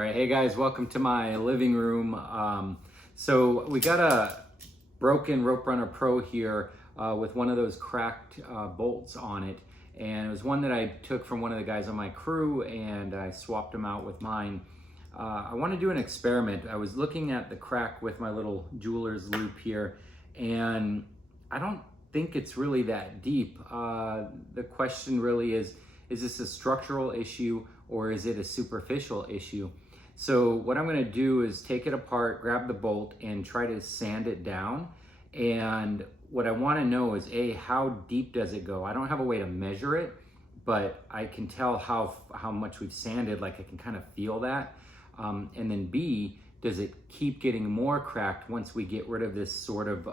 right, hey guys, welcome to my living room. So we got a broken Rope Runner Pro here with one of those cracked bolts on it. And it was one that I took from one of the guys on my crew and I swapped them out with mine. I want to do an experiment. I was looking at the crack with my little jeweler's loop here, and I don't think it's really that deep. The question really is this a structural issue or is it a superficial issue? So what I'm going to do is take it apart, grab the bolt, and try to sand it down. And what I want to know is how deep does it go? I don't have a way to measure it, but I can tell how much we've sanded. Like I can kind of feel that. And then B, does it keep getting more cracked once we get rid of this sort of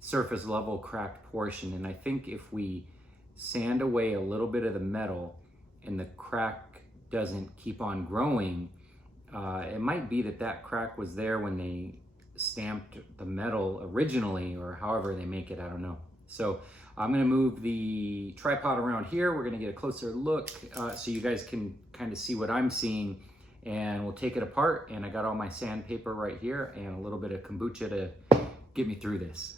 surface level cracked portion? And I think if we sand away a little bit of the metal and the crack doesn't keep on growing, it might be that crack was there when they stamped the metal originally, or however they make it, I don't know. So I'm gonna move the tripod around here. We're gonna get a closer look so you guys can kind of see what I'm seeing, and we'll take it apart. And I got all my sandpaper right here and a little bit of kombucha to get me through this.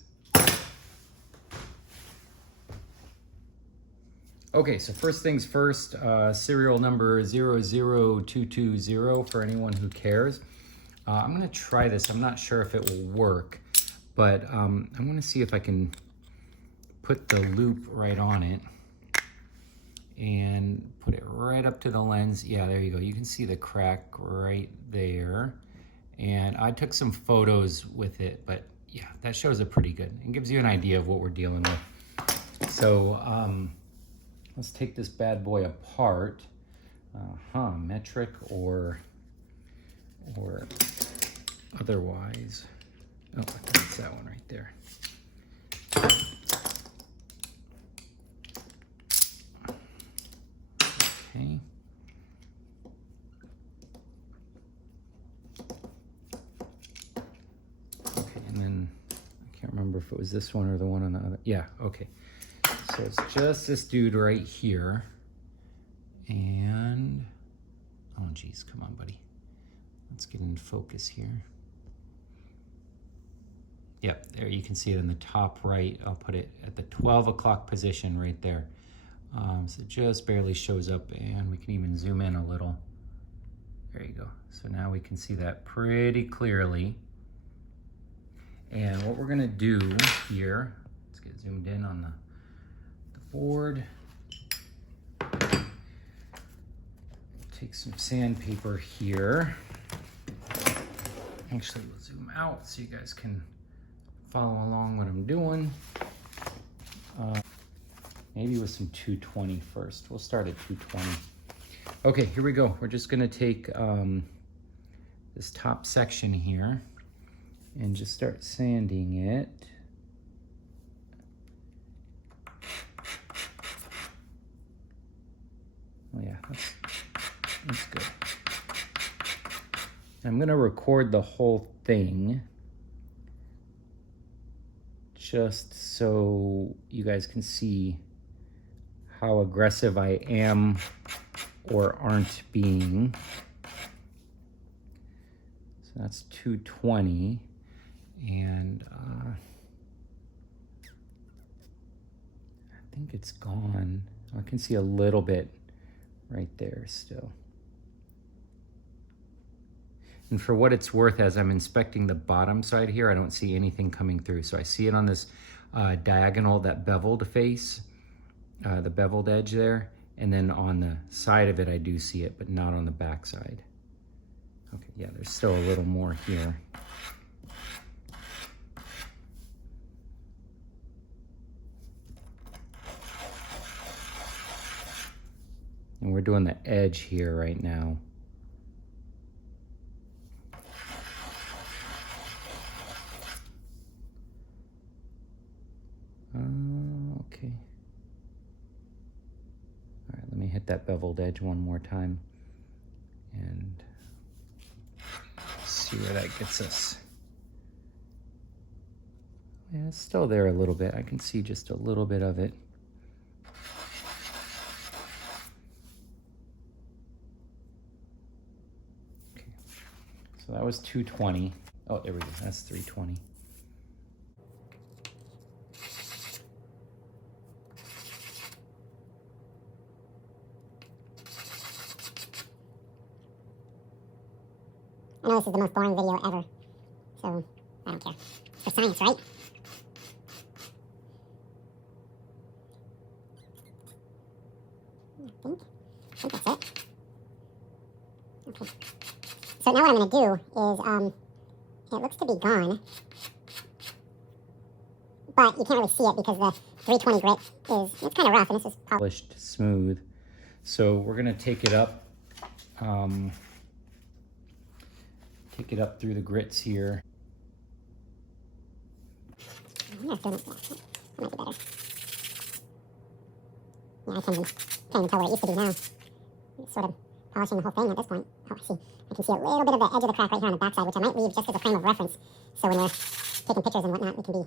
Okay, so first things first, serial number 00220 for anyone who cares. I'm gonna try this. I'm not sure if it will work, but I'm gonna see if I can put the loop right on it and put it right up to the lens. Yeah, there you go. You can see the crack right there. And I took some photos with it, but yeah, that shows it pretty good. It gives you an idea of what we're dealing with. So, let's take this bad boy apart. Metric or otherwise. Oh, I think it's that one right there. Okay. Okay, and then I can't remember if it was this one or the one on the other. Yeah, okay. So it's just this dude right here. And, oh geez, come on, buddy. Let's get in focus here. Yep, there you can see it in the top right. I'll put it at the 12 o'clock position right there. So it just barely shows up, and we can even zoom in a little. There you go. So now we can see that pretty clearly. And what we're gonna do here, let's get zoomed in on the board. Take some sandpaper here. Actually, we'll zoom out so you guys can follow along what I'm doing. Maybe with some 220 first. We'll start at 220. Okay, here we go. We're just gonna take this top section here and just start sanding it. Oh yeah, that's good. I'm gonna record the whole thing just so you guys can see how aggressive I am or aren't being. So that's 220, and I think it's gone. I can see a little bit right there still. And for what it's worth, as I'm inspecting the bottom side here, I don't see anything coming through. So I see it on this diagonal, that beveled face, the beveled edge there. And then on the side of it, I do see it, but not on the back side. Okay, yeah, there's still a little more here. And we're doing the edge here right now. Okay. All right, let me hit that beveled edge one more time and see where that gets us. Yeah, it's still there a little bit. I can see just a little bit of it. So that was 220. Oh, there we go. That's 320. I know this is the most boring video ever, so I don't care. It's for science, right? I think that's it. Okay. So now what I'm going to do is, it looks to be gone, but you can't really see it because the 320 grit it's kind of rough, and this is polished smooth. So we're going to take it up through the grits here. I wonder if doing it that might be better. Yeah, I can't even tell where it used to be now. It's sort of polishing the whole thing at this point. Oh, I see. I can see a little bit of the edge of the crack right here on the backside, which I might leave just as a frame of reference. So when we're taking pictures and whatnot, we can be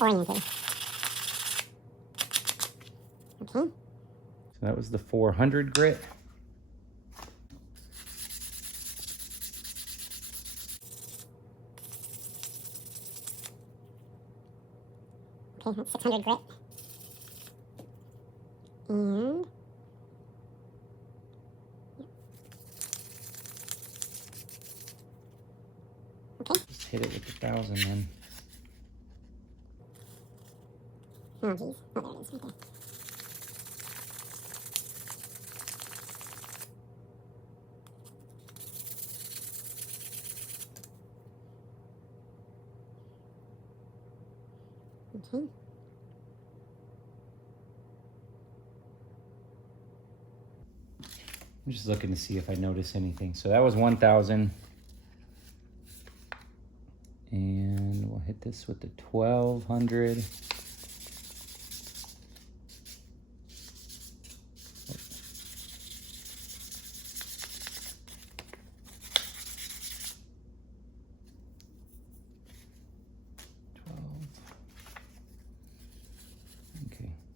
oriented. Okay. So that was the 400 grit. Okay, that's 600 grit. And okay. Just hit it with 1,000 then. Oh geez. Oh, there it is right there. Okay. I'm just looking to see if I notice anything. So that was 1,000. And we'll hit this with the 1,200.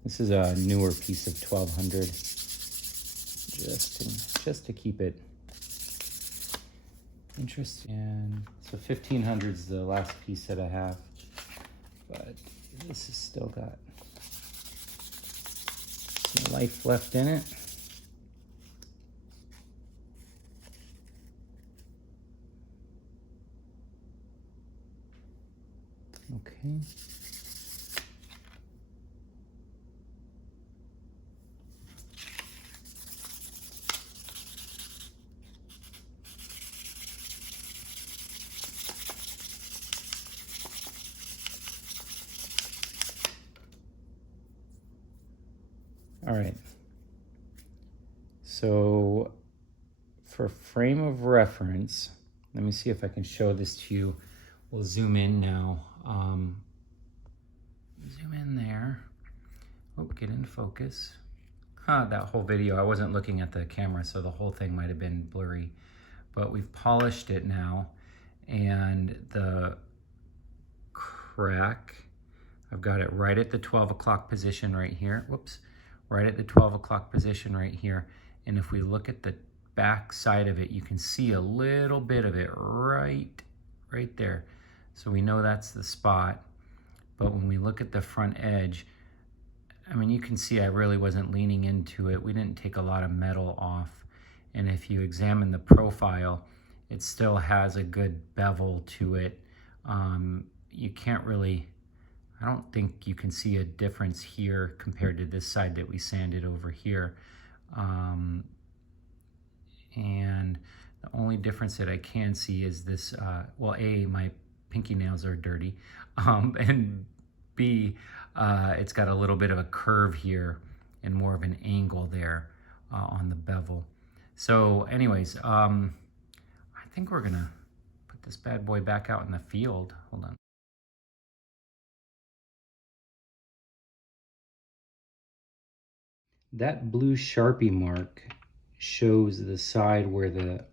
This is a newer piece of 1,200, just to keep it interesting. And so 1,500 is the last piece that I have, but this has still got some life left in it. Okay. All right, so for frame of reference, let me see if I can show this to you. We'll zoom in now. Zoom in there. Oh, get in focus. That whole video, I wasn't looking at the camera, so the whole thing might have been blurry. But we've polished it now, and the crack, I've got it right at the 12 o'clock position right here. Whoops. Right at the 12 o'clock position right here. And if we look at the back side of it, you can see a little bit of it right there. So we know that's the spot. But when we look at the front edge, I mean, you can see I really wasn't leaning into it. We didn't take a lot of metal off. And if you examine the profile, it still has a good bevel to it. You can't really, I don't think you can see a difference here compared to this side that we sanded over here. And the only difference that I can see is this, well, A, my pinky nails are dirty, and B, it's got a little bit of a curve here and more of an angle there on the bevel. So anyways, I think we're gonna put this bad boy back out in the field. Hold on. That blue Sharpie mark shows the side where the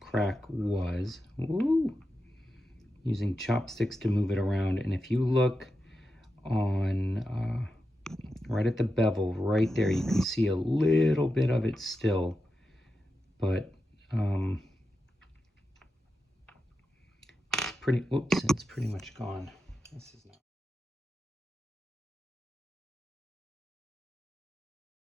crack was. Woo! Using chopsticks to move it around. And if you look on right at the bevel, right there, you can see a little bit of it still. But pretty, oops, it's pretty much gone. This is not.